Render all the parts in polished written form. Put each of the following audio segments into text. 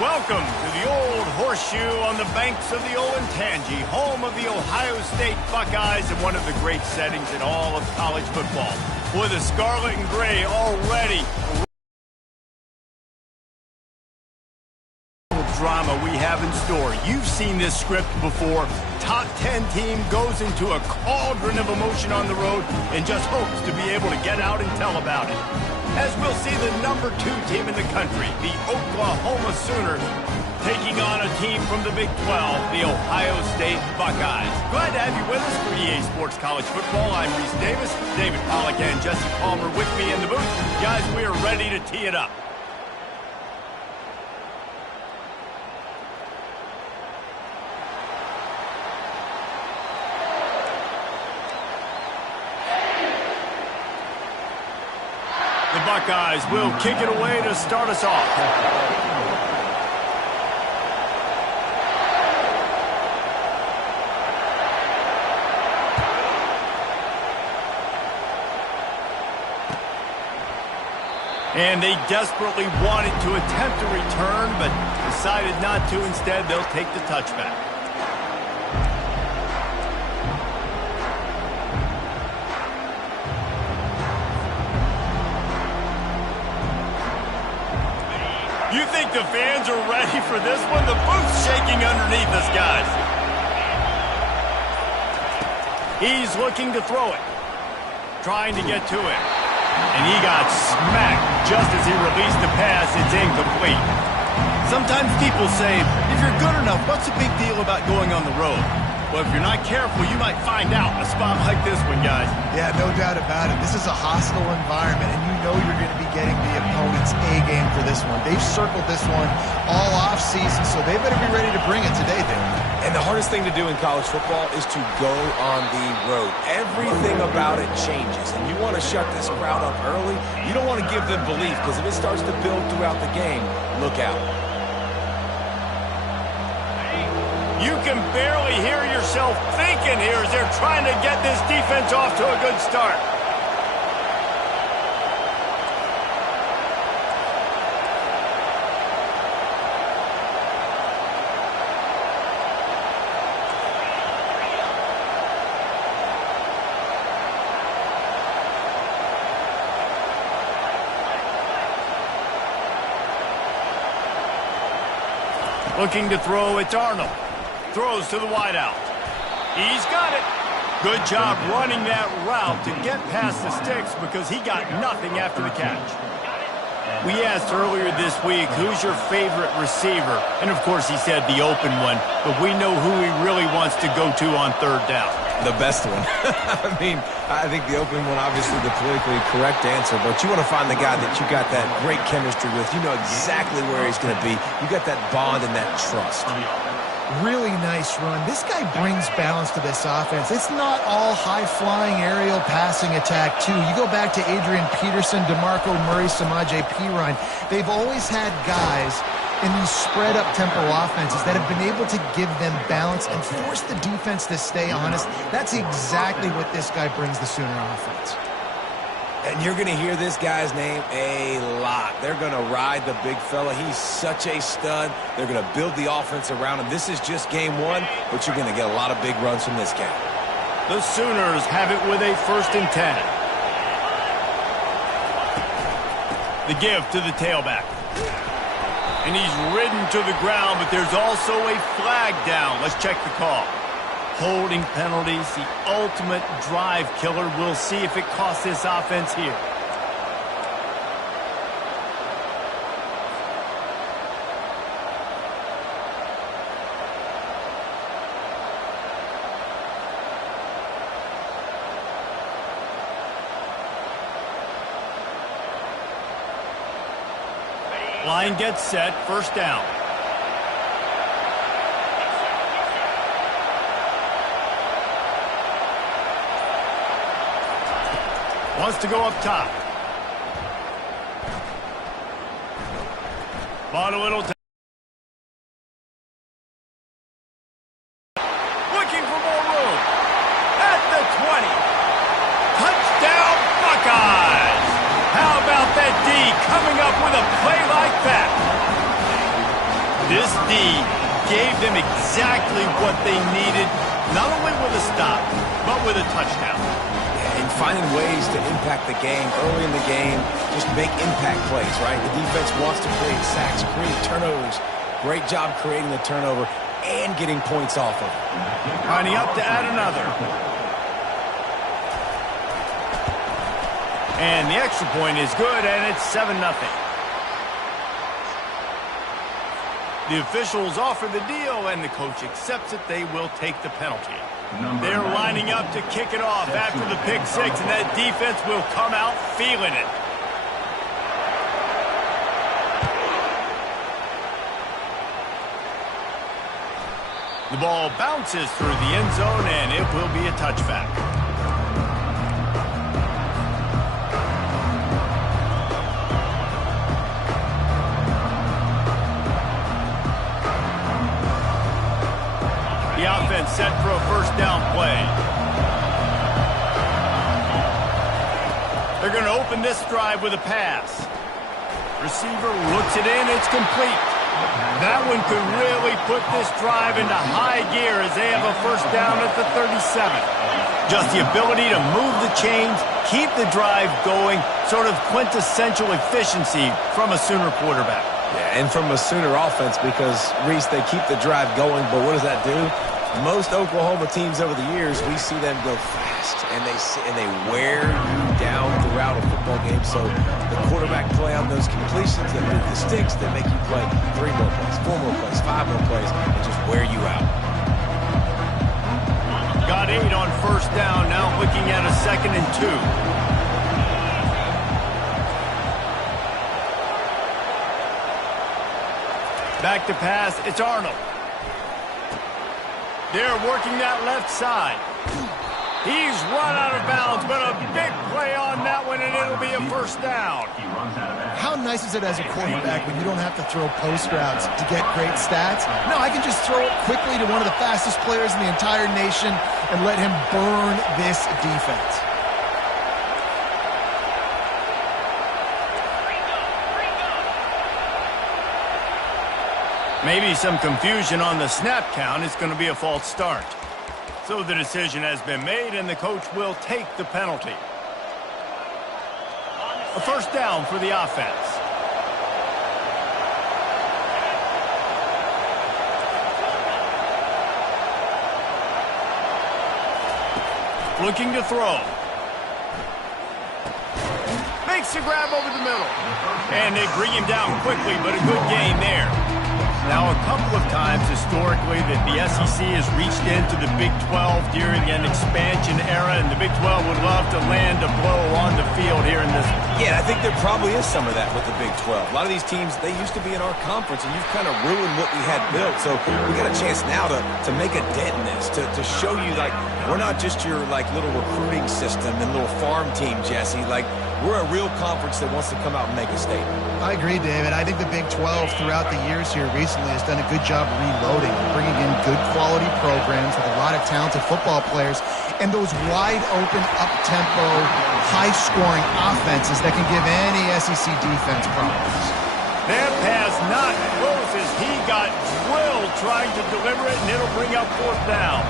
Welcome to the old horseshoe on the banks of the old Ncaa, home of the Ohio State Buckeyes and one of the great settings in all of college football. With the scarlet and gray already drama we have in store. You've seen this script before. Top 10 team goes into a cauldron of emotion on the road and just hopes to be able to get out and tell about it. As we'll see the number 2 team in the country, the Oklahoma Sooners, taking on a team from the Big 12, the Ohio State Buckeyes. Glad to have you with us for EA Sports College Football. I'm Reese Davis, David Pollack and Jesse Palmer with me in the booth. Guys, we are ready to tee it up. The Buckeyes will kick it away to start us off. And they desperately wanted to attempt a return, but decided not to. Instead, they'll take the touchback. You think the fans are ready for this one? The booth's shaking underneath us, guys. He's looking to throw it. Trying to get to it. And he got smacked just as he released the pass. It's incomplete. Sometimes people say, if you're good enough, what's the big deal about going on the road? Well, if you're not careful, you might find out in a spot like this one, guys. Yeah, no doubt about it. This is a hostile environment, and you know you're going to be getting the opponent's A-game for this one. They've circled this one all off-season, so they better be ready to bring it today, David. And the hardest thing to do in college football is to go on the road. Everything about it changes, and you want to shut this crowd up early. You don't want to give them belief, because if it starts to build throughout the game, look out. You can barely hear yourself thinking here as they're trying to get this defense off to a good start. Looking to throw, it's Arnold. Throws to the wideout. He's got it. Good job running that route to get past the sticks because he got nothing after the catch. We asked earlier this week, who's your favorite receiver? And, of course, he said the open one, but we know who he really wants to go to on third down. The best one. I think the open one, obviously the politically correct answer, but you want to find the guy that you got that great chemistry with. You know exactly where he's going to be. You got that bond and that trust. Really nice run. This guy brings balance to this offense. It's not all high-flying aerial passing attack, too. You go back to Adrian Peterson, DeMarco Murray, Samaje Perine. They've always had guys in these spread-up tempo offenses that have been able to give them balance and force the defense to stay honest. That's exactly what this guy brings the Sooner offense. And you're going to hear this guy's name a lot. They're going to ride the big fella. He's such a stud. They're going to build the offense around him. This is just game 1, but you're going to get a lot of big runs from this guy. The Sooners have it with a 1st and 10. The give to the tailback. And he's ridden to the ground, but there's also a flag down. Let's check the call. Holding penalties, the ultimate drive killer. We'll see if it costs this offense here. Line gets set, 1st down. Wants to go up top. Bought a little time. Looking for more room. At the 20. Touchdown, Buckeyes! How about that D coming up with a play like that? This D gave them exactly what they needed, not only with a stop, but with a touchdown. And finding ways to impact the game early in the game, just make impact plays, right? The defense wants to create sacks, create turnovers. Great job creating the turnover and getting points off of it. Lining up to add another. And the extra point is good, and it's 7-0. The officials offer the deal, and the coach accepts it. They will take the penalty. They're lining up to kick it off after the pick six, and that defense will come out feeling it. The ball bounces through the end zone, and it will be a touchback. The offense set for a first down play. They're going to open this drive with a pass. Receiver looks it in. It's complete. That one could really put this drive into high gear as they have a first down at the 37. Just the ability to move the chains, keep the drive going, sort of quintessential efficiency from a Sooner quarterback. Yeah, and from a Sooner offense because, Reese, they keep the drive going, but what does that do? Most Oklahoma teams over the years, we see them go fast, and they wear you down throughout a football game. So the quarterback play on those completions that move the sticks, that make you play 3 more plays, 4 more plays, 5 more plays, and just wear you out. Got 8 on first down, now looking at a 2nd and 2. Back to pass, it's Arnold. They're working that left side. He's run out of bounds, but a big play on that one, and it'll be a first down. How nice is it as a quarterback when you don't have to throw post routes to get great stats? No, I can just throw it quickly to one of the fastest players in the entire nation and let him burn this defense. Maybe some confusion on the snap count. It's going to be a false start. So the decision has been made, and the coach will take the penalty. A first down for the offense. Looking to throw. Makes a grab over the middle. And they bring him down quickly, but a good gain there. Now, a couple of times historically that the SEC has reached into the Big 12 during an expansion era, and the Big 12 would love to land a blow on the field here in this one. Yeah, I think there probably is some of that with the Big 12. A lot of these teams, they used to be in our conference, and you've kind of ruined what we had built. So we got a chance now to make a dent in this, to show you, like, we're not just your, like, little recruiting system and little farm team, Jesse. Like, we're a real conference that wants to come out and make a statement. I agree, David. I think the Big 12 throughout the years here recently has done a good job reloading, bringing in good quality programs with a lot of talented football players and those wide open, up-tempo, high-scoring offenses that can give any SEC defense problems. That pass not close as he got drilled trying to deliver it, and it'll bring up fourth down.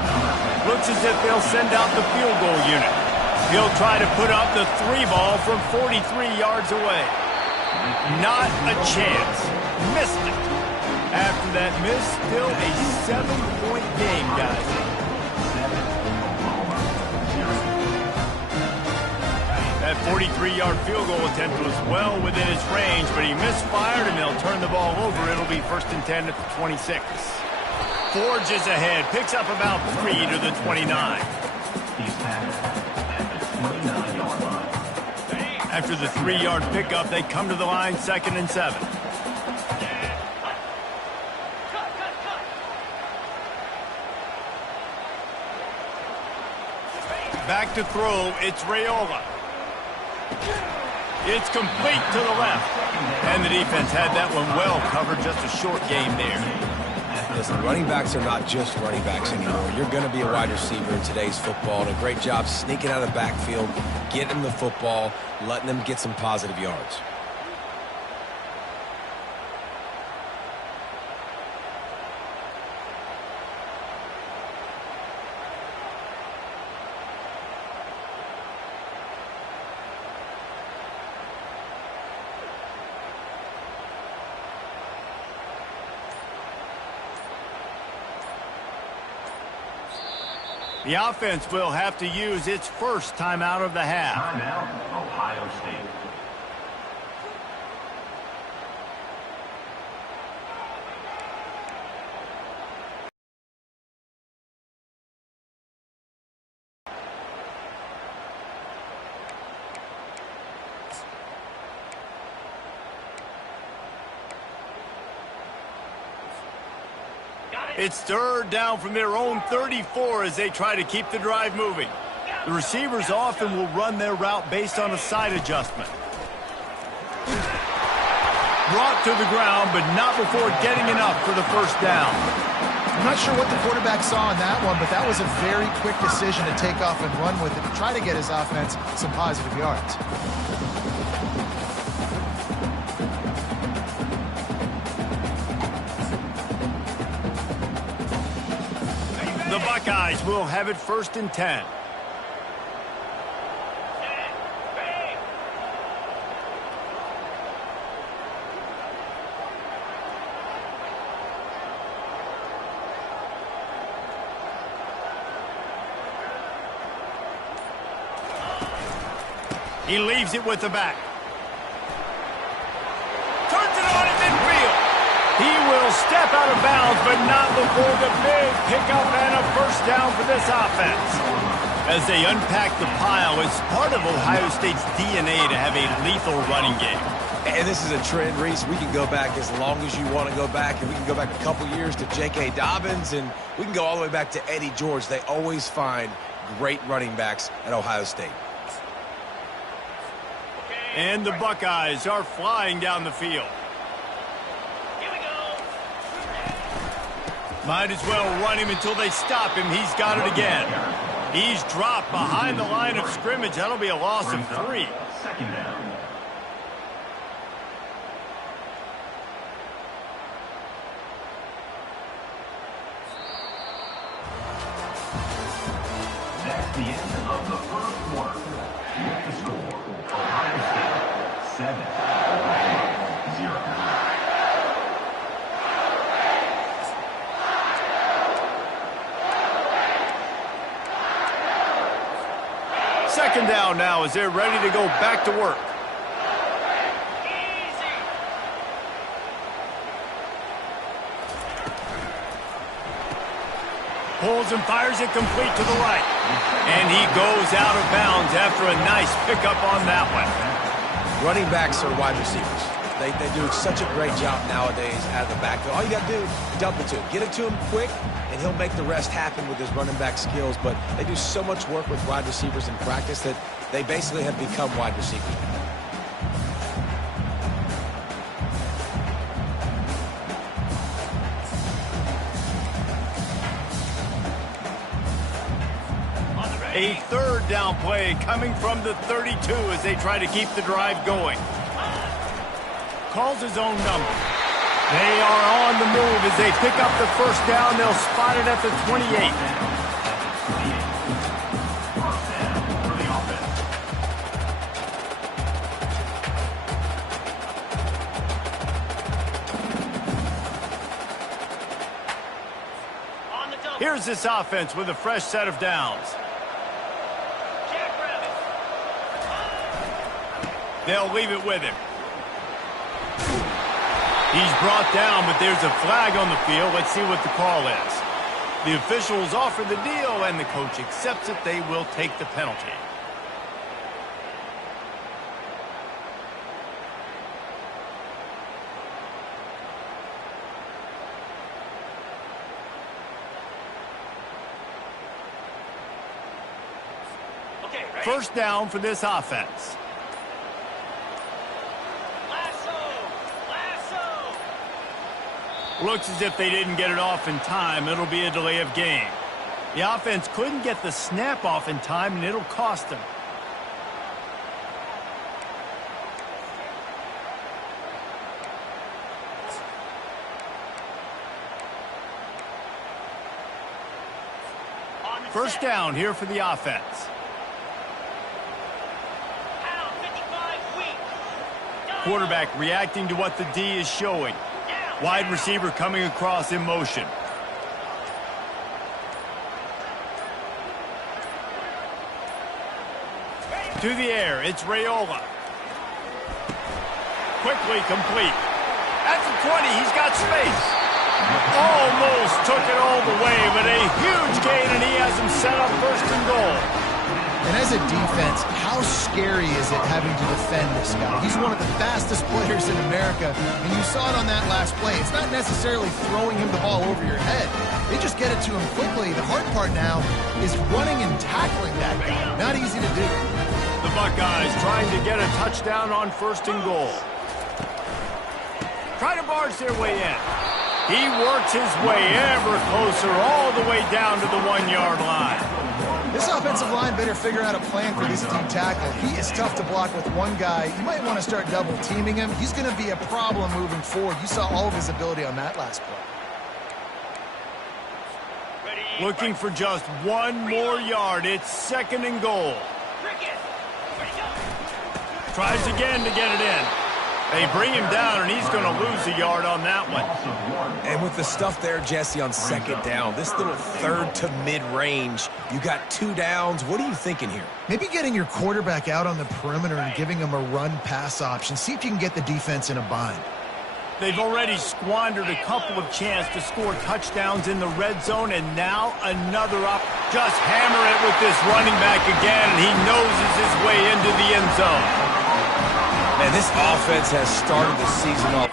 Looks as if they'll send out the field goal unit. He'll try to put up the 3 ball from 43 yards away. Not a chance. Missed it. After that miss, still a 7-point game, guys. That 43-yard field goal attempt was well within his range, but he misfired, and they'll turn the ball over. It'll be 1st and 10 at the 26. Forges ahead, picks up about 3 to the 29. After the 3-yard pickup, they come to the line, 2nd and 7. Back to throw, it's Raiola. It's complete to the left. And the defense had that one well covered, just a short game there. Listen, running backs are not just running backs anymore. You're going to be a wide receiver in today's football. And a great job sneaking out of the backfield, getting them the football, letting them get some positive yards. The offense will have to use its first timeout of the half. Timeout, Ohio State. It's third down from their own 34 as they try to keep the drive moving. The receivers often will run their route based on a side adjustment. Brought to the ground, but not before getting enough for the first down. I'm not sure what the quarterback saw on that one, but that was a very quick decision to take off and run with it to try to get his offense some positive yards. The Buckeyes will have it first and 10. He leaves it with the back. Turns it on at midfield. He will step out of bounds, but not before the big pickup and a first down for this offense. As they unpack the pile, it's part of Ohio State's DNA to have a lethal running game. And this is a trend, Reese. We can go back as long as you want to go back, and we can go back a couple years to J.K. Dobbins, and we can go all the way back to Eddie George. They always find great running backs at Ohio State. And the Buckeyes are flying down the field. Might as well run him until they stop him. He's got it again. He's dropped behind the line of scrimmage. That'll be a loss of 3. Second down. That's the end of the first quarter. With the score, Ohio State 7, Alabama 0. Second down now as they're ready to go back to work. Pulls and fires it complete to the right. And he goes out of bounds after a nice pickup on that one. Running backs are wide receivers. They do such a great job nowadays out of the backfield. All you got to do, dump it to him. Get it to him quick, and he'll make the rest happen with his running back skills. But they do so much work with wide receivers in practice that they basically have become wide receivers. A third down play coming from the 32 as they try to keep the drive going. Calls his own number. They are on the move as they pick up the first down. They'll spot it at the 28. Here's this offense with a fresh set of downs. They'll leave it with him. He's brought down, but there's a flag on the field. Let's see what the call is. The officials offer the deal, and the coach accepts it. They will take the penalty. First down for this offense. Looks as if they didn't get it off in time. It'll be a delay of game. The offense couldn't get the snap off in time, and it'll cost them. First down here for the offense. Quarterback reacting to what the D is showing. Wide receiver coming across in motion. To the air, it's Raiola. Quickly complete. At the 20, he's got space. Almost took it all the way, but a huge gain, and he has him set up first and goal. And as a defense, how scary is it having to defend this guy? He's one of the fastest players in America, and you saw it on that last play. It's not necessarily throwing him the ball over your head. They just get it to him quickly. The hard part now is running and tackling that guy. Not easy to do. The Buckeyes trying to get a touchdown on first and goal. Try to barge their way in. He works his way ever closer all the way down to the 1-yard line. This offensive line better figure out a plan for this D tackle. He is tough to block with one guy. You might want to start double teaming him. He's going to be a problem moving forward. You saw all of his ability on that last play. Looking for just one more yard. It's second and goal. Tries again to get it in. They bring him down, and he's going to lose a yard on that one. And with the stuff there, Jesse, on second down, this little third to mid-range, you got 2 downs. What are you thinking here? Maybe getting your quarterback out on the perimeter and giving him a run-pass option. See if you can get the defense in a bind. They've already squandered a couple of chances to score touchdowns in the red zone, and now another up. Just hammer it with this running back again, and he noses his way into the end zone. Man, this offense has started the season off.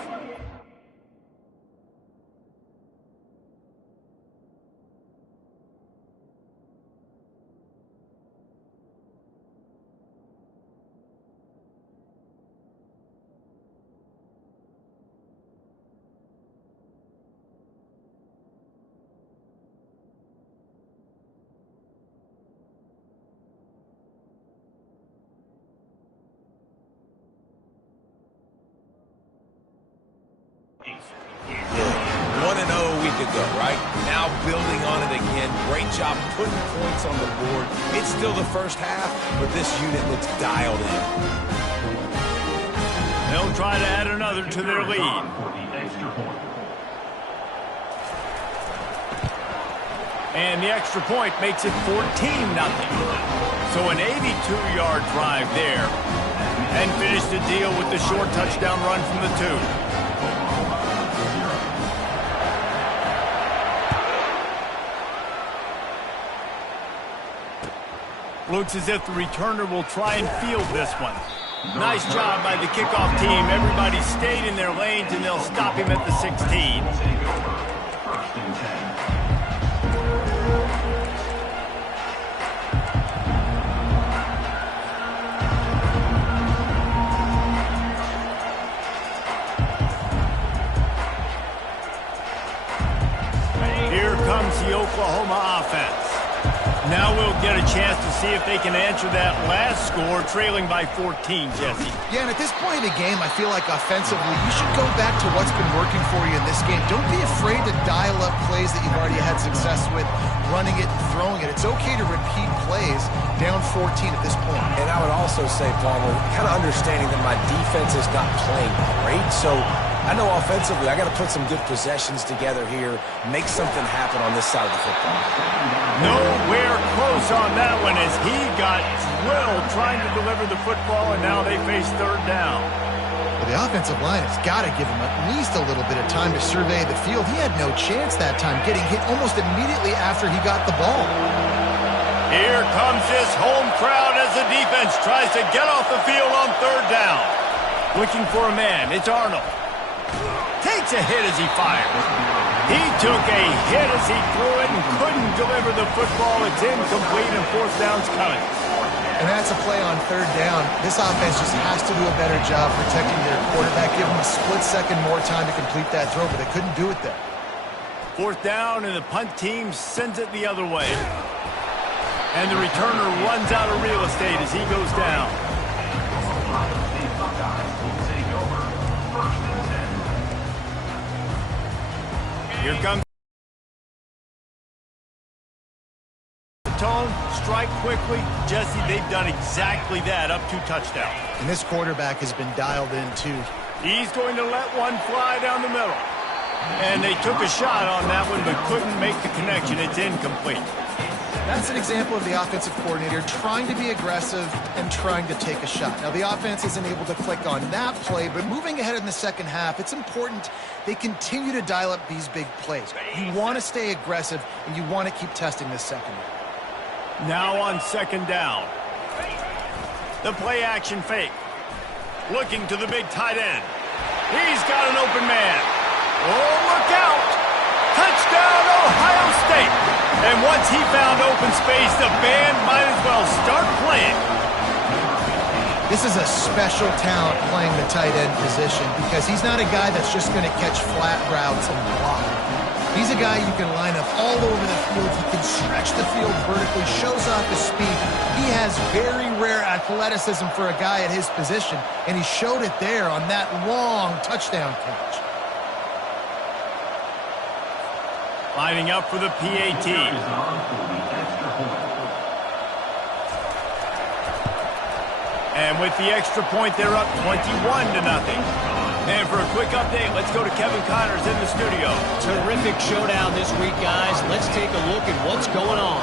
Yeah. 1-0 a week ago, right? Now building on it again. Great job putting points on the board. It's still the first half, but this unit looks dialed in. They'll try to add another to their lead. And the extra point makes it 14-0. So an 82-yard drive there. And finish the deal with the short touchdown run from the 2. Looks as if the returner will try and field this one. Nice job by the kickoff team. Everybody stayed in their lanes, and they'll stop him at the 16. Here comes the Oklahoma offense. Now we'll get a chance to see if they can answer that last score, trailing by 14, Jesse. Yeah, and at this point in the game, I feel like offensively, you should go back to what's been working for you in this game. Don't be afraid to dial up plays that you've already had success with, running it and throwing it. It's okay to repeat plays down 14 at this point. And I would also say, Palmer, kind of understanding that my defense is not playing great, so I know offensively I got to put some good possessions together here, make something happen on this side of the football. Nowhere close on that one as he got drilled trying to deliver the football, and now they face third down. Well, the offensive line has got to give him at least a little bit of time to survey the field. He had no chance that time, getting hit almost immediately after he got the ball. Here comes this home crowd as the defense tries to get off the field on third down. Looking for a man, it's Arnold. Takes a hit as he fires. He took a hit as he threw it and couldn't deliver the football. It's incomplete and fourth down's coming. And that's a play on third down. This offense just has to do a better job protecting their quarterback. Give him a split second more time to complete that throw, but they couldn't do it there. Fourth down, and the punt team sends it the other way. And the returner runs out of real estate as he goes down. Here comes tone, strike quickly. Jesse, they've done exactly that, up 2 touchdowns. And this quarterback has been dialed in, too. He's going to let one fly down the middle. And they took a shot on that one, but couldn't make the connection. It's incomplete. That's an example of the offensive coordinator trying to be aggressive and trying to take a shot. Now, the offense isn't able to click on that play, but moving ahead in the second half, it's important they continue to dial up these big plays. You want to stay aggressive, and you want to keep testing this secondary. Now on second down. The play action fake. Looking to the big tight end. He's got an open man. Oh, look out! Touchdown, Ohio State! And once he found open space, the band might as well start playing. This is a special talent playing the tight end position because he's not a guy that's just going to catch flat routes and block. He's a guy you can line up all over the field. He can stretch the field vertically, shows off his speed. He has very rare athleticism for a guy at his position, and he showed it there on that long touchdown catch. Lining up for the PAT. And with the extra point, they're up 21-0. And for a quick update, let's go to Kevin Connors in the studio. Terrific showdown this week, guys. Let's take a look at what's going on.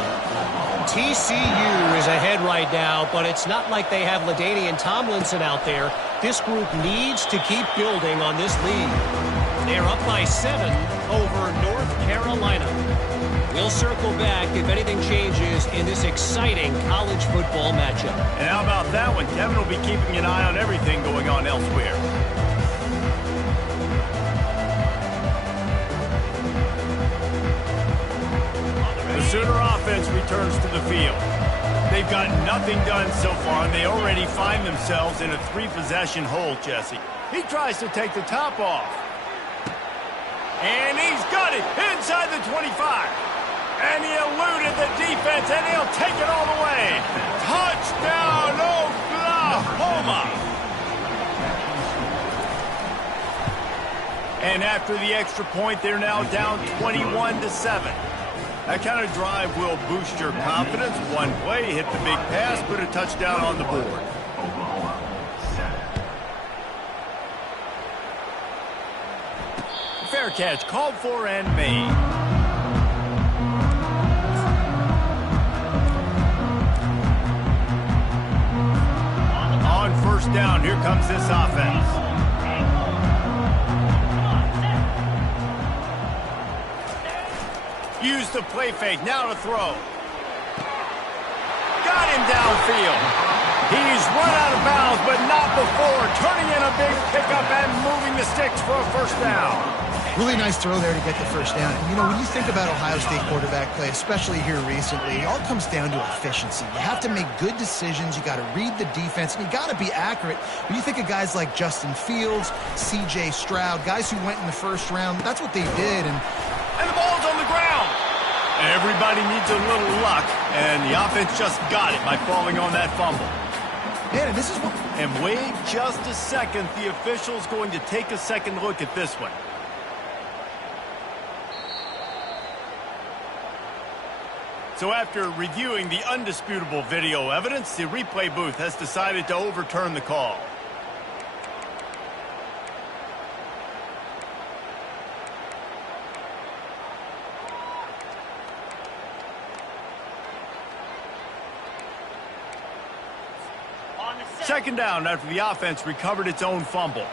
TCU is ahead right now, but it's not like they have LaDainian Tomlinson out there. This group needs to keep building on this lead. They're up by 7 over North Carolina. We'll circle back if anything changes in this exciting college football matchup. And how about that one? Kevin will be keeping an eye on everything going on elsewhere. The Sooner offense returns to the field. They've got nothing done so far, and they already find themselves in a 3-possession hole, Jesse. He tries to take the top off. And he's got it inside the 25. And he eluded the defense, and he'll take it all the way. Touchdown, Oklahoma! And after the extra point, they're now down 21-7. That kind of drive will boost your confidence. One play, hit the big pass, put a touchdown on the board. Fair catch, called for and made. On first down, here comes this offense. Use the play fake, now to throw. Got him downfield. He's run out of bounds, but not before. Turning in a big pickup and moving the sticks for a first down. Really nice throw there to get the first down. And, you know, when you think about Ohio State quarterback play, especially here recently, it all comes down to efficiency. You have to make good decisions. You got to read the defense, and you got to be accurate. When you think of guys like Justin Fields, C.J. Stroud, guys who went in the first round, that's what they did. And the ball's on the ground. Everybody needs a little luck, and the offense just got it by falling on that fumble. Man, this is what... And wait just a second. The official's going to take a second look at this one. So after reviewing the undisputable video evidence, the replay booth has decided to overturn the call. Second down after the offense recovered its own fumble.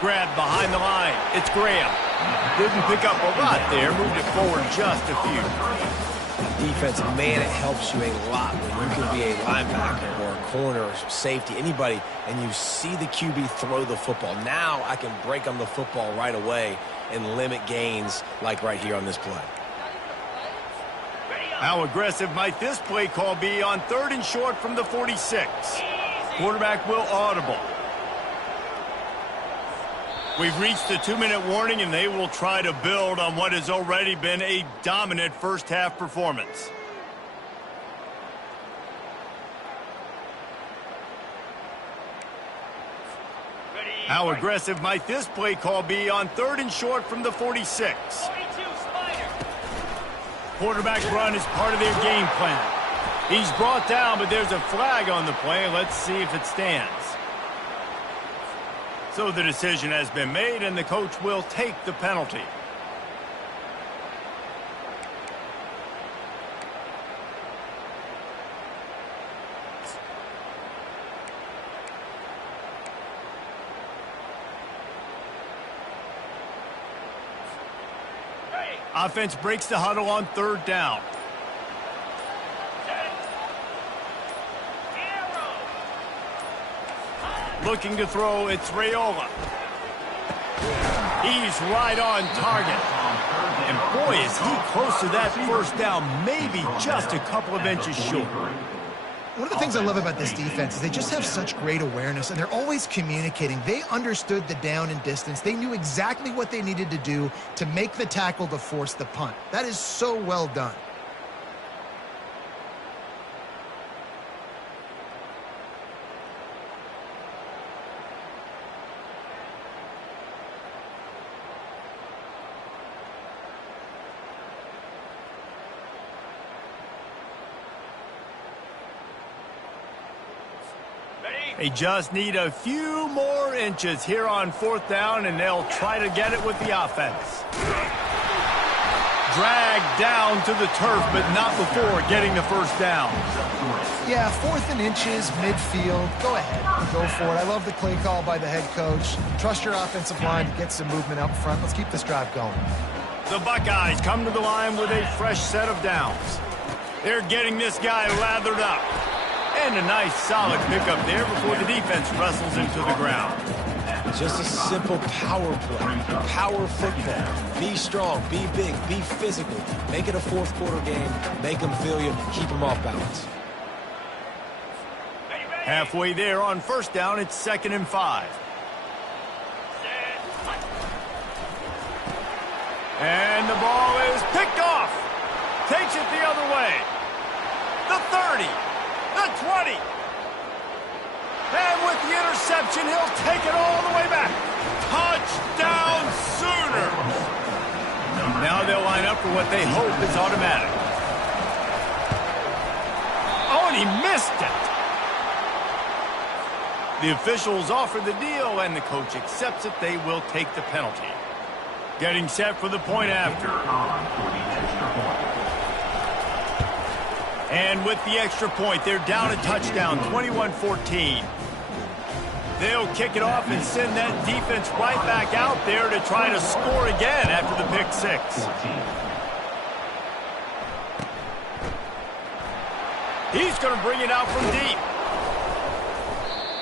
Grabbed behind the line. It's Graham. Didn't pick up a lot there. Moved it forward just a few. Defensive man, it helps you a lot when you can be a linebacker or a corner or safety, anybody, and you see the QB throw the football. Now I can break on the football right away and limit gains like right here on this play. How aggressive might this play call be on 3rd and short from the 46? Quarterback will audible. We've reached the 2-minute warning, and they will try to build on what has already been a dominant first-half performance. How aggressive might this play call be on 3rd and short from the 46? Quarterback run is part of their game plan. He's brought down, but there's a flag on the play. Let's see if it stands. So the decision has been made, and the coach will take the penalty. Offense breaks the huddle on 3rd down. Looking to throw, it's Raiola. He's right on target. And boy, is he close to that 1st down, maybe just a couple of inches short. One of the things I love about this defense is they just have such great awareness, and they're always communicating. They understood the down and distance. They knew exactly what they needed to do to make the tackle to force the punt. That is so well done. They just need a few more inches here on 4th down, and they'll try to get it with the offense. Dragged down to the turf, but not before getting the 1st down. Yeah, 4th and inches, midfield. Go ahead. Go for it. I love the play call by the head coach. Trust your offensive line to get some movement up front. Let's keep this drive going. The Buckeyes come to the line with a fresh set of downs. They're getting this guy lathered up. And a nice solid pickup there before the defense wrestles into the ground. Just a simple power play. Power football. Be strong, be big, be physical. Make it a 4th quarter game. Make them feel you. Keep them off balance. Halfway there on 1st down, it's 2nd and 5. And the ball is picked off. Takes it the other way. The 30. The 20. And with the interception, he'll take it all the way back. Touchdown Sooners. Now they'll line up for what they hope is automatic. Oh, and he missed it. The officials offer the deal, and the coach accepts it. They will take the penalty. Getting set for the point after. And with the extra point, they're down a touchdown, 21-14. They'll kick it off and send that defense right back out there to try to score again after the pick 6. He's going to bring it out from deep.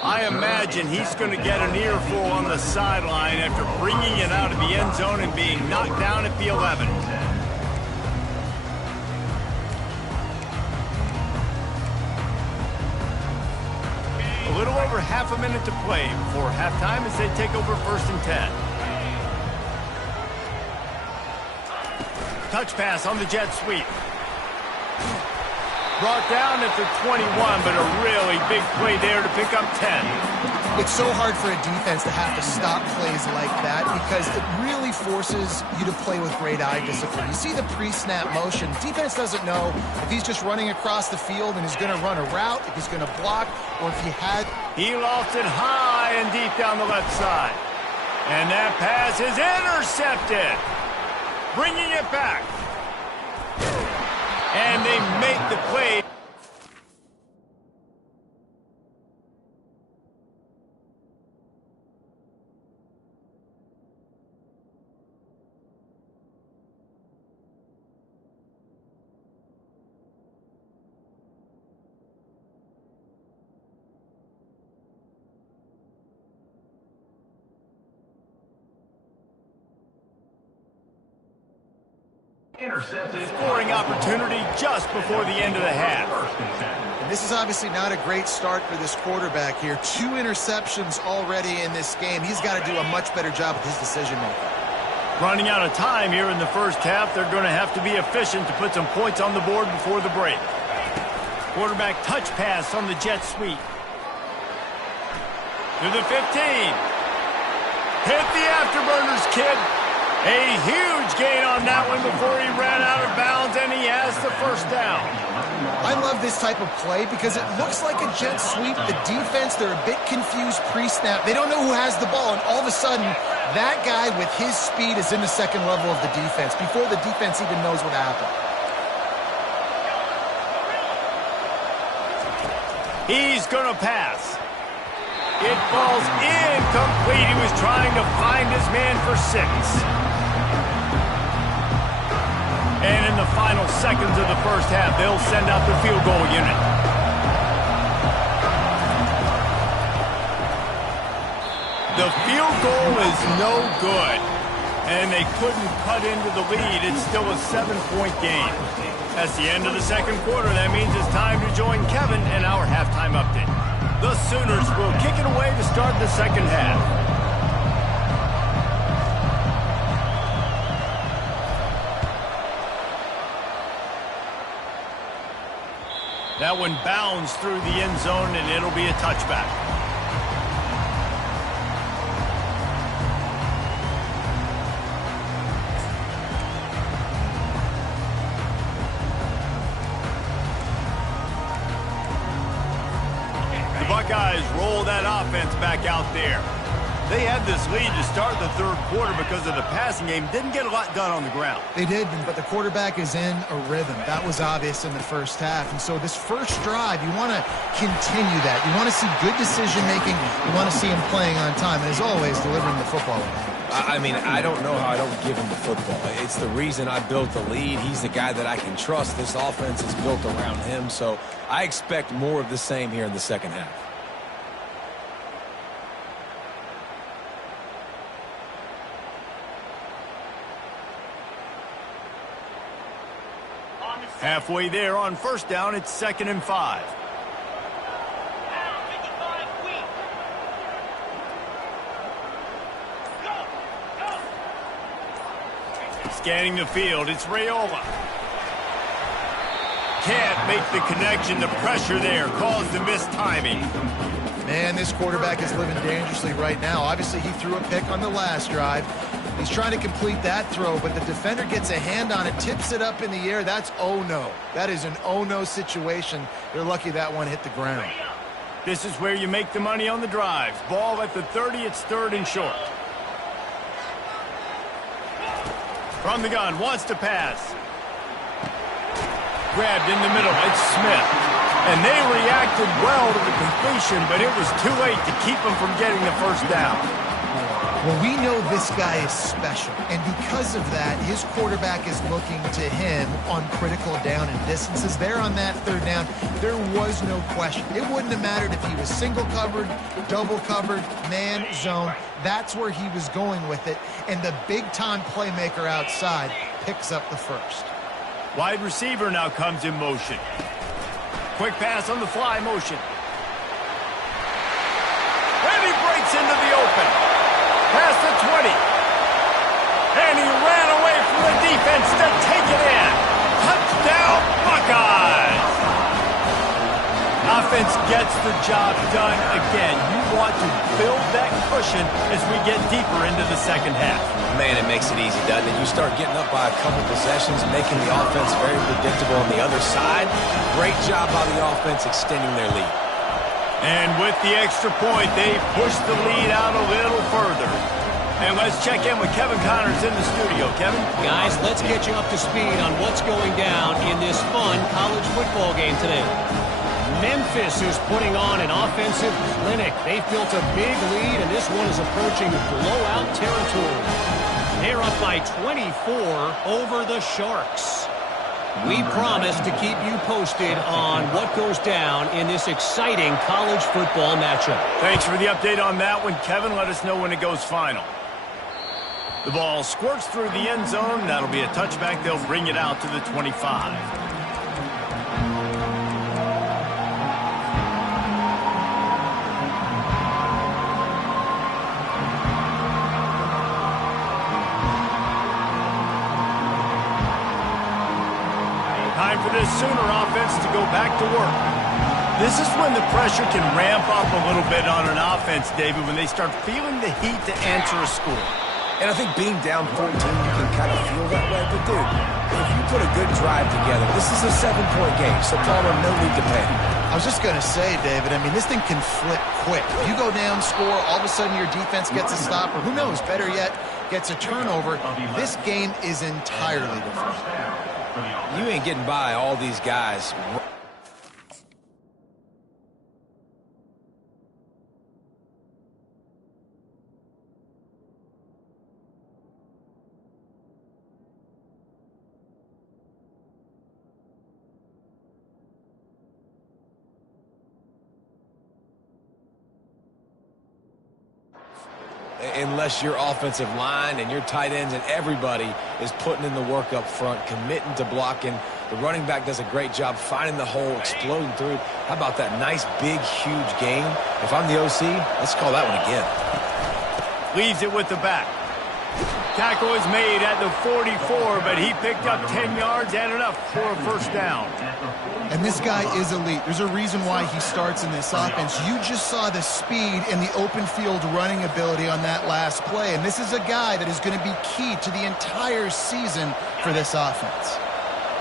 I imagine he's going to get an earful on the sideline after bringing it out of the end zone and being knocked down at the 11. A little over half a minute to play before halftime as they take over 1st and 10. Touch pass on the jet sweep. Brought down at the 21, but a really big play there to pick up 10. It's so hard for a defense to have to stop plays like that because it really forces you to play with great eye discipline. You see the pre-snap motion. Defense doesn't know if he's just running across the field and he's going to run a route, if he's going to block, or if he had... He lost it high and deep down the left side. And that pass is intercepted. Bringing it back. And they make the play. Scoring opportunity just before the end of the half. And this is obviously not a great start for this quarterback here. 2 interceptions already in this game. He's got to do a much better job with his decision-making. Running out of time here in the first half, they're going to have to be efficient to put some points on the board before the break. Quarterback touch pass on the jet sweep. To the 15. Hit the afterburners, kid. A huge gain on that one before he ran out of bounds, and he has the 1st down. I love this type of play because it looks like a jet sweep. The defense, they're a bit confused pre-snap. They don't know who has the ball, and all of a sudden, that guy with his speed is in the second level of the defense before the defense even knows what happened. He's going to pass. It falls incomplete. He was trying to find his man for 6. And in the final seconds of the first half, they'll send out the field goal unit. The field goal is no good, and they couldn't cut into the lead. It's still a 7-point game. That's the end of the second quarter. That means it's time to join Kevin in our halftime update. The Sooners will kick it away to start the second half. That one bounds through the end zone, and it'll be a touchback. Buckeyes roll that offense back out there. They had this lead to start the third quarter because of the passing game. Didn't get a lot done on the ground. They did, but the quarterback is in a rhythm. That was obvious in the first half. And so this first drive, you want to continue that. You want to see good decision-making. You want to see him playing on time. And as always, delivering the football. I mean, I don't know how I don't give him the football. It's the reason I built the lead. He's the guy that I can trust. This offense is built around him. So I expect more of the same here in the second half. Halfway there on first down, it's 2nd and 5. Scanning the field, it's Raiola. Can't make the connection. The pressure there caused the missed timing. Man, this quarterback is living dangerously right now. Obviously, he threw a pick on the last drive. He's trying to complete that throw, but the defender gets a hand on it, tips it up in the air. That's oh-no. That is an oh-no situation. They're lucky that one hit the ground. This is where you make the money on the drives. Ball at the 30, it's 3rd and short. From the gun, wants to pass. Grabbed in the middle, it's Smith. And they reacted well to the completion, but it was too late to keep them from getting the first down. Well, we know this guy is special, and because of that, his quarterback is looking to him on critical down and distances. There on that 3rd down, there was no question. It wouldn't have mattered if he was single covered, double covered, man, zone. That's where he was going with it, and the big-time playmaker outside picks up the first. Wide receiver now comes in motion. Quick pass on the fly motion. And he breaks into the open. Past the 20. And he ran away from the defense to take it in. Touchdown, Buckeyes! Offense gets the job done again. You want to build that cushion as we get deeper into the second half. Man, it makes it easy, doesn't it? You start getting up by a couple possessions, making the offense very predictable on the other side. Great job by the offense extending their lead. And with the extra point, they push the lead out a little further. And let's check in with Kevin Connors in the studio. Kevin? Guys, let's get you up to speed on what's going down in this fun college football game today. Memphis is putting on an offensive clinic. They've built a big lead, and this one is approaching blowout territory. They're up by 24 over the Sharks. We promise to keep you posted on what goes down in this exciting college football matchup. Thanks for the update on that one, Kevin. Let us know when it goes final. The ball squirts through the end zone. That'll be a touchback. They'll bring it out to the 25. Time for this Sooner offense to go back to work. This is when the pressure can ramp up a little bit on an offense, David, when they start feeling the heat to answer a score. And I think being down 14, you can kind of feel that way. But, dude, if you put a good drive together, this is a 7-point game, so Palmer, no need to panic. I was just going to say, David, I mean, this thing can flip quick. You go down, score, all of a sudden your defense gets a stop, or who knows, better yet, gets a turnover. This game is entirely different. You ain't getting by all these guys. unless your offensive line and your tight ends and everybody is putting in the work up front, committing to blocking. The running back does a great job finding the hole, exploding through it. How about that nice, big, huge gain? If I'm the OC, let's call that one again. Leaves it with the back. Tackle is made at the 44, but he picked up 10 yards and enough for a first down. And this guy is elite. There's a reason why he starts in this offense. You just saw the speed and the open field running ability on that last play. And this is a guy that is going to be key to the entire season for this offense.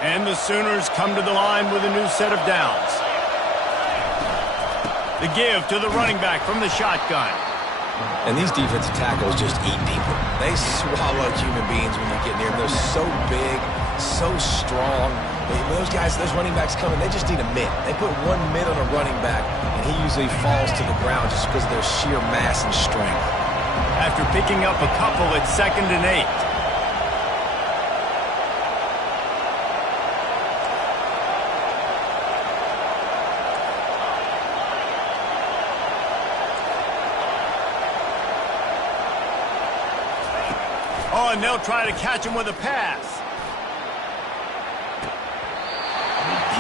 And the Sooners come to the line with a new set of downs. The give to the running back from the shotgun. And these defensive tackles just eat people. They swallow human beings when you get near them. They're so big, so strong. Those guys, those running backs coming, they just need a mitt. They put one mitt on a running back, and he usually falls to the ground just because of their sheer mass and strength. After picking up a couple, it's 2nd and 8. Oh, and they'll try to catch him with a pass.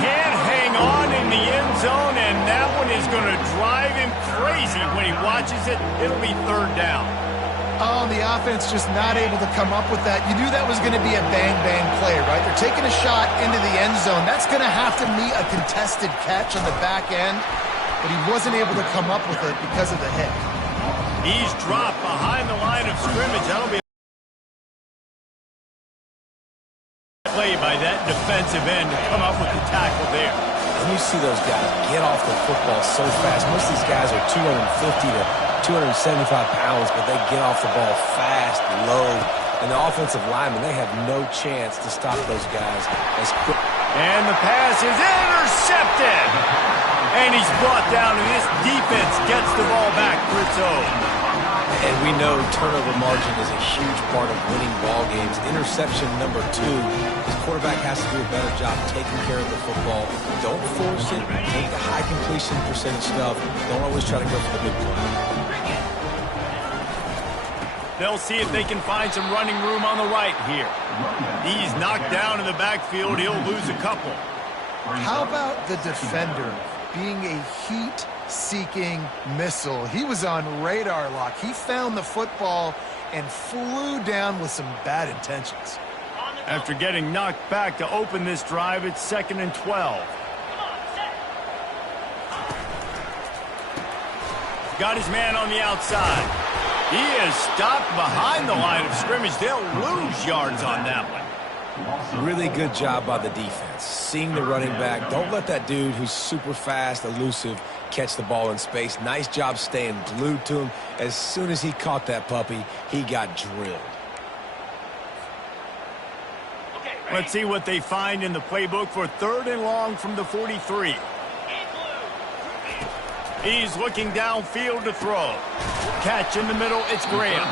Can't hang on in the end zone, and that one is going to drive him crazy when he watches it. It'll be 3rd down. Oh, the offense just not able to come up with that. You knew that was going to be a bang-bang play, right? They're taking a shot into the end zone. That's going to have to meet a contested catch on the back end, but he wasn't able to come up with it because of the hit. He's dropped behind the line of scrimmage. That'll be play by that defensive end to come up with the tackle there. And you see those guys get off the football so fast. Most of these guys are 250 to 275 pounds, but they get off the ball fast, low. And the offensive linemen, they have no chance to stop those guys as quick. And the pass is intercepted. And he's brought down, and this defense gets the ball back for its own. And we know turnover margin is a huge part of winning ball games. Interception number 2. His quarterback has to do a better job taking care of the football. Don't force it. Take the high completion percentage stuff. Don't always try to go for the big play. They'll see if they can find some running room on the right here. He's knocked down in the backfield. He'll lose a couple. How about the defender being a heat-seeking missile? He was on radar lock. He found the football and flew down with some bad intentions. After getting knocked back to open this drive, it's 2nd and 12. Got his man on the outside. He is stopped behind the line of scrimmage. They'll lose yards on that one. Really good job by the defense. Seeing the running back. Don't let that dude who's super fast, elusive, catch the ball in space. Nice job staying glued to him. As soon as he caught that puppy, he got drilled. Let's see what they find in the playbook for 3rd and long from the 43. He's looking downfield to throw. Catch in the middle, it's Graham.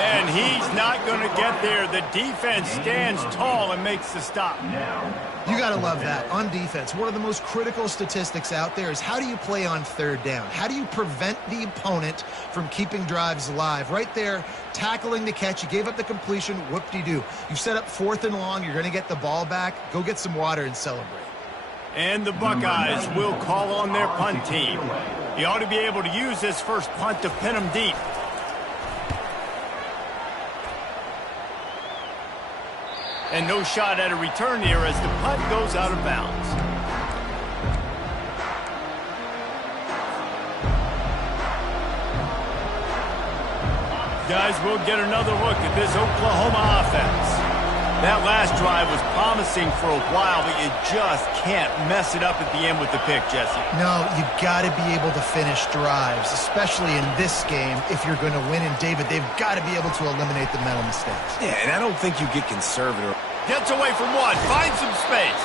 And he's not going to get there. The defense stands tall and makes the stop. You got to love that. On defense, one of the most critical statistics out there is how do you play on 3rd down? How do you prevent the opponent from keeping drives alive? Right there, tackling the catch. You gave up the completion. Whoop-de-doo. You set up 4th and long. You're going to get the ball back. Go get some water and celebrate. And the Buckeyes will call on their punt team. He ought to be able to use this first punt to pin him deep. And no shot at a return here as the punt goes out of bounds. Guys, we'll get another look at this Oklahoma offense. That last drive was promising for a while, but you just can't mess it up at the end with the pick, Jesse. No, you've got to be able to finish drives, especially in this game if you're going to win. And, David, they've got to be able to eliminate the mental mistakes. Yeah, and I don't think you get conservative. Gets away from one, finds some space.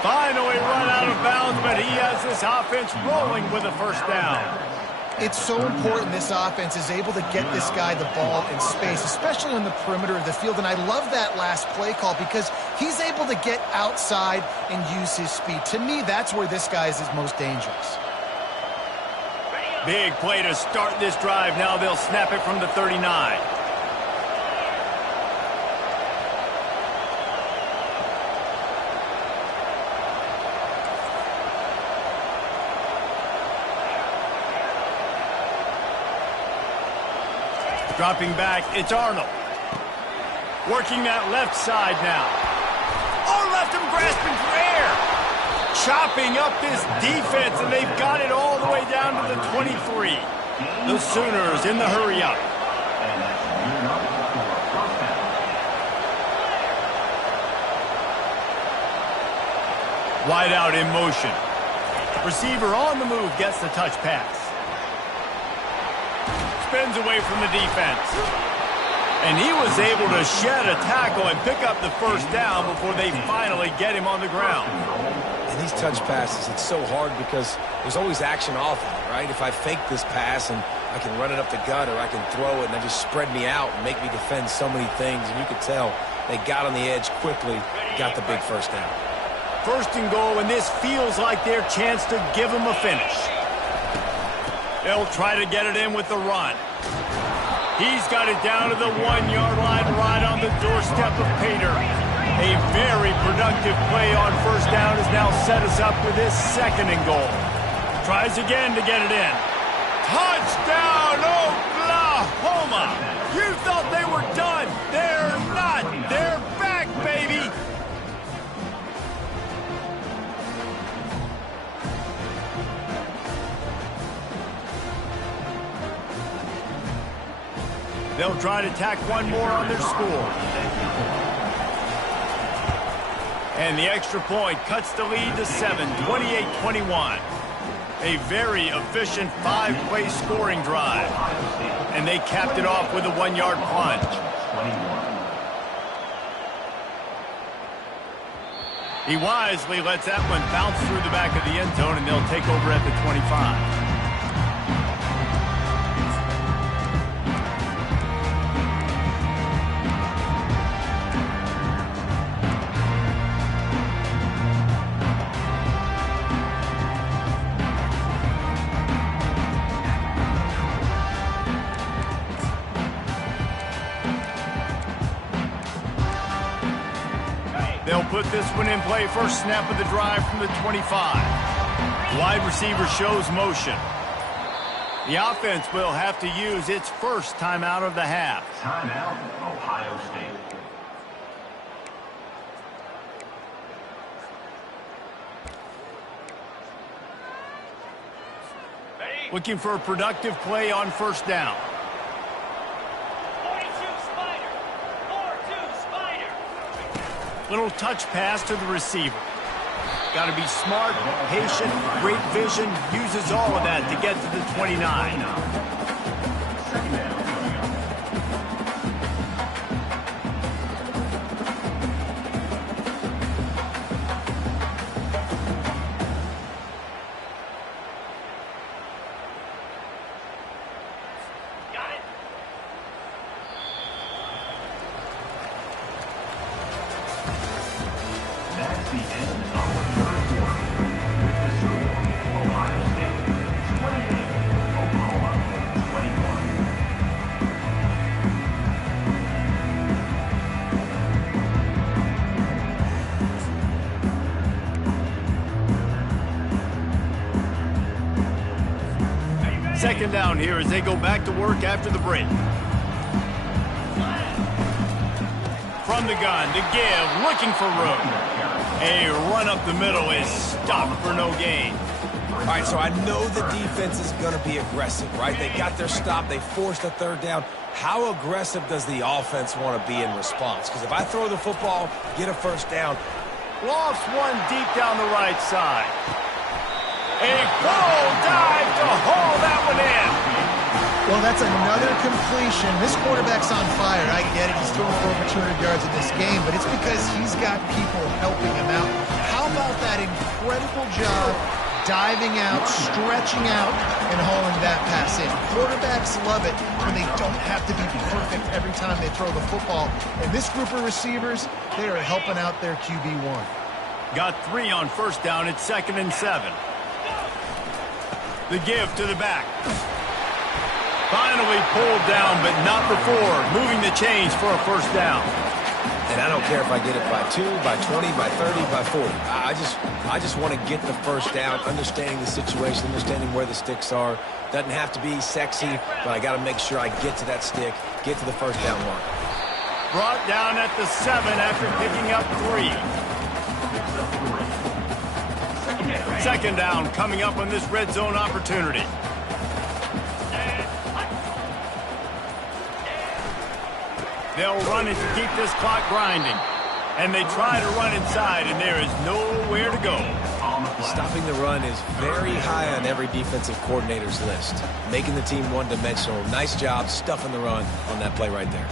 Finally run out of bounds, but he has this offense rolling with a first down. It's so important this offense is able to get this guy the ball in space, especially on the perimeter of the field. And I love that last play call because he's able to get outside and use his speed. To me, that's where this guy is most dangerous. Big play to start this drive. Now they'll snap it from the 39. Dropping back, it's Arnold. Working that left side now. Oh, left him grasping for air. Chopping up this defense, and they've got it all the way down to the 23. The Sooners in the hurry-up. Wide out in motion. Receiver on the move gets the touch pass. Spins away from the defense. And he was able to shed a tackle and pick up the first down before they finally get him on the ground. And these touch passes, it's so hard because there's always action off of it, right? If I fake this pass and I can run it up the gut, or I can throw it and they just spread me out and make me defend so many things. And you could tell they got on the edge quickly, got the big first down. First and goal, and this feels like their chance to give them a finish. They'll try to get it in with the run. He's got it down to the 1-yard line right on the doorstep of Pater. A very productive play on first down has now set us up with this second and goal. Tries again to get it in. Touchdown, Oklahoma! You thought they were done. They're not. They're back, baby! They'll try to tack one more on their score. And the extra point cuts the lead to 7, 28-21. A very efficient 5-play scoring drive. And they capped it off with a 1-yard plunge. He wisely lets that one bounce through the back of the end zone, and they'll take over at the 25. They'll put this one in play. First snap of the drive from the 25. Wide receiver shows motion. The offense will have to use its first timeout of the half. Timeout, Ohio State. Looking for a productive play on first down. Little touch pass to the receiver. Got to be smart, patient, great vision. Uses all of that to get to the 29. That's the end of the third quarter. With the score, Ohio State 28, Oklahoma 21. Second down here as they go back to work after the break. From the gun, to give, looking for room. A run up the middle is stopped for no gain. All right, so I know the defense is going to be aggressive, right? They got their stop. They forced a third down. How aggressive does the offense want to be in response? Because if I throw the football, get a first down. Lofts one deep down the right side. A full dive to haul that one in. Well, that's another completion. This quarterback's on fire. I get it. He's throwing for over 200 yards in this game, but it's because he's got people helping him out. How about that incredible job diving out, stretching out, and hauling that pass in? Quarterbacks love it when they don't have to be perfect every time they throw the football. And this group of receivers, they are helping out their QB1. Got 3 on first down. It's 2nd and 7. The give to the back. Finally pulled down, but not before moving the chains for a first down. And I don't care if I get it by 2, by 20, by 30, by 40. I just want to get the first down, understanding the situation, understanding where the sticks are. Doesn't have to be sexy, but I got to make sure I get to that stick, get to the first down mark. Brought down at the 7 after picking up 3. Second down coming up on this red zone opportunity. They'll run it to keep this clock grinding. And they try to run inside, and there is nowhere to go. Stopping the run is very high on every defensive coordinator's list. Making the team one-dimensional. Nice job stuffing the run on that play right there.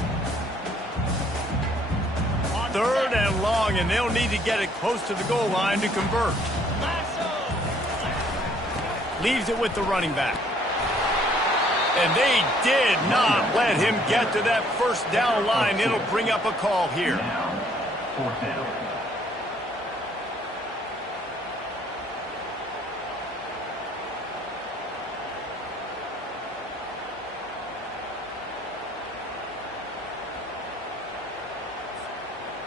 Third and long, and they'll need to get it close to the goal line to convert. Leaves it with the running back. And they did not let him get to that first down line. It'll bring up a call here. Fourth down.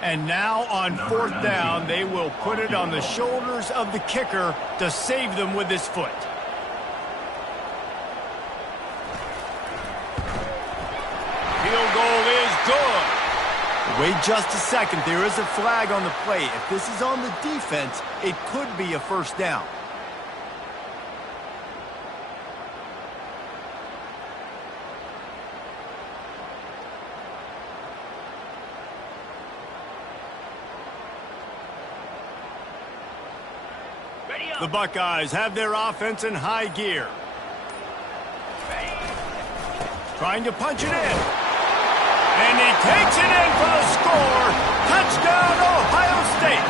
And now on fourth down, they will put it on the shoulders of the kicker to save them with his foot. Field goal is good. Wait just a second. There is a flag on the play. If this is on the defense, it could be a first down. The Buckeyes have their offense in high gear. Trying to punch it in. And he takes it in for the score. Touchdown, Ohio State.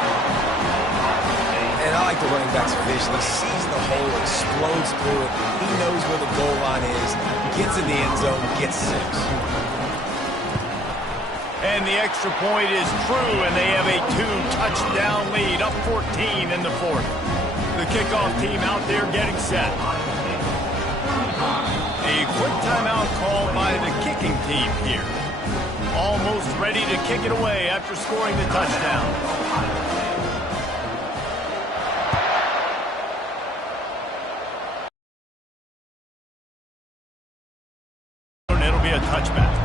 And I like the running back's vision. He sees the hole, explodes through it. He knows where the goal line is. Gets in the end zone, gets 6. And the extra point is true, and they have a 2-touchdown lead, up 14 in the fourth. The kickoff team out there getting set. A quick timeout called by the kicking team here. Almost ready to kick it away after scoring the touchdown. And it'll be a touchback.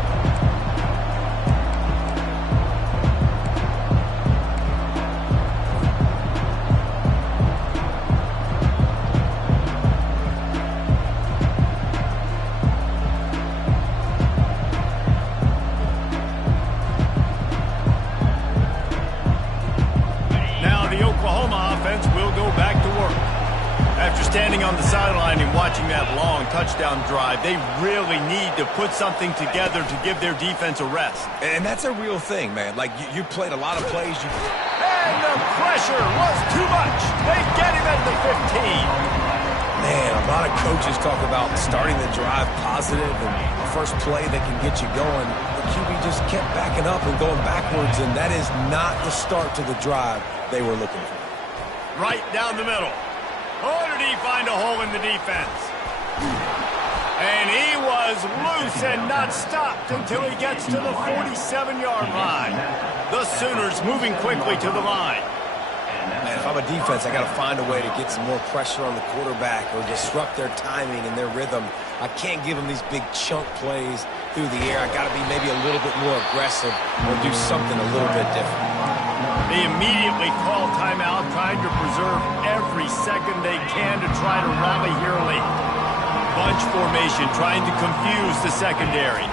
Standing on the sideline and watching that long touchdown drive, they really need to put something together to give their defense a rest. And that's a real thing, man. Like, you played a lot of plays. And the pressure was too much. They get him at the 15. Man, a lot of coaches talk about starting the drive positive and the first play that can get you going. The QB just kept backing up and going backwards, and that is not the start to the drive they were looking for. Right down the middle. Oh, did he find a hole in the defense? And he was loose and not stopped until he gets to the 47-yard line. The Sooners moving quickly to the line. Man, if I'm a defense, I got to find a way to get some more pressure on the quarterback or disrupt their timing and their rhythm. I can't give them these big chunk plays through the air. I got to be maybe a little bit more aggressive or do something a little bit different. They immediately call timeout, trying to preserve every second they can to try to rally here late. Bunch formation, trying to confuse the secondary.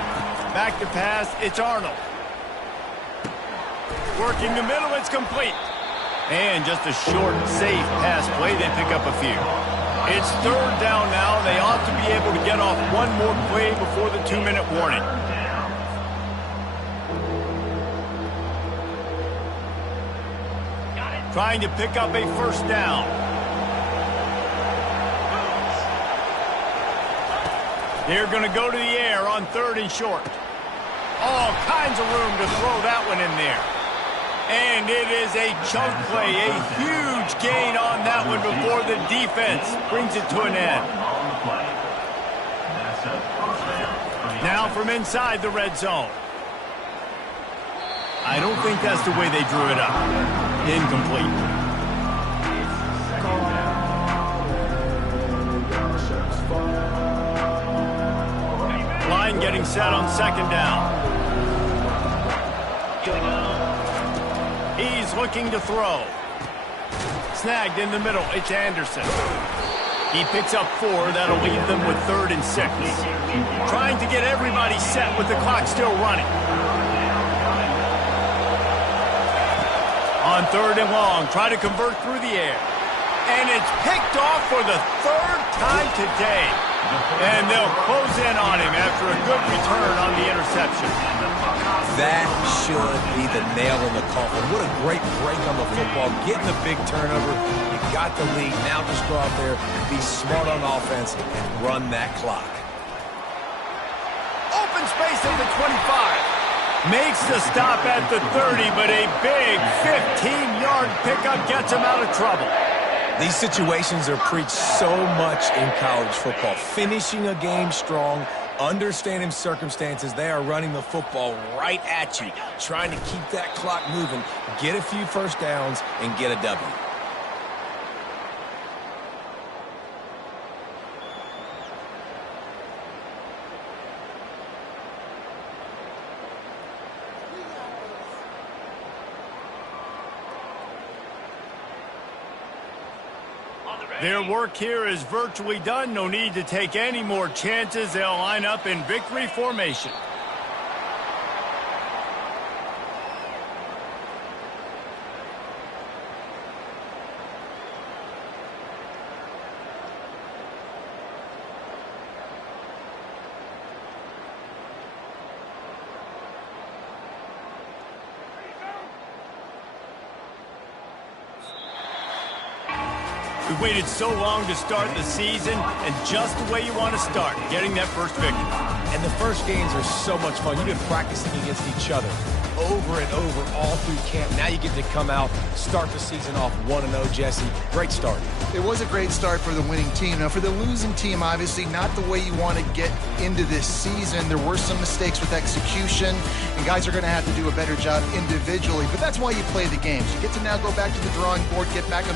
Back to pass, it's Arnold. Working the middle, it's complete. And just a short, safe pass play, they pick up a few. It's third down now. They ought to be able to get off one more play before the 2-minute warning. Trying to pick up a first down. They're going to go to the air on 3rd and short. All kinds of room to throw that one in there. And it is a chunk play, a huge gain on that one before the defense brings it to an end. play. That's a first down for the Now offense. from inside the red zone. I don't think that's the way they drew it up. Incomplete. Line getting set on second down. He's looking to throw. Snagged in the middle. It's Anderson. He picks up 4. That'll leave them with 3rd and 6. Trying to get everybody set with the clock still running. On 3rd and long, try to convert through the air. And it's picked off for the 3rd time today. And they'll close in on him after a good return on the interception. That should be the nail in the coffin. What a great break on the football. Getting the big turnover. You got the lead. Now just go out there, be smart on offense, and run that clock. Open space at the 25. Makes the stop at the 30, but a big 15-yard pickup gets him out of trouble. These situations are preached so much in college football. Finishing a game strong, understanding circumstances. They are running the football right at you, trying to keep that clock moving, get a few first downs, and get a W. Their work here is virtually done. No need to take any more chances. They'll line up in victory formation. We waited so long to start the season, and just the way you want to start, getting that first victory. And the first games are so much fun. You've been practicing against each other over and over all through camp. Now you get to come out, start the season off 1-0, Jesse. Great start. It was a great start for the winning team. Now, for the losing team, obviously not the way you want to get into this season. There were some mistakes with execution, and guys are going to have to do a better job individually. But that's why you play the games. You get to now go back to the drawing board, get back on the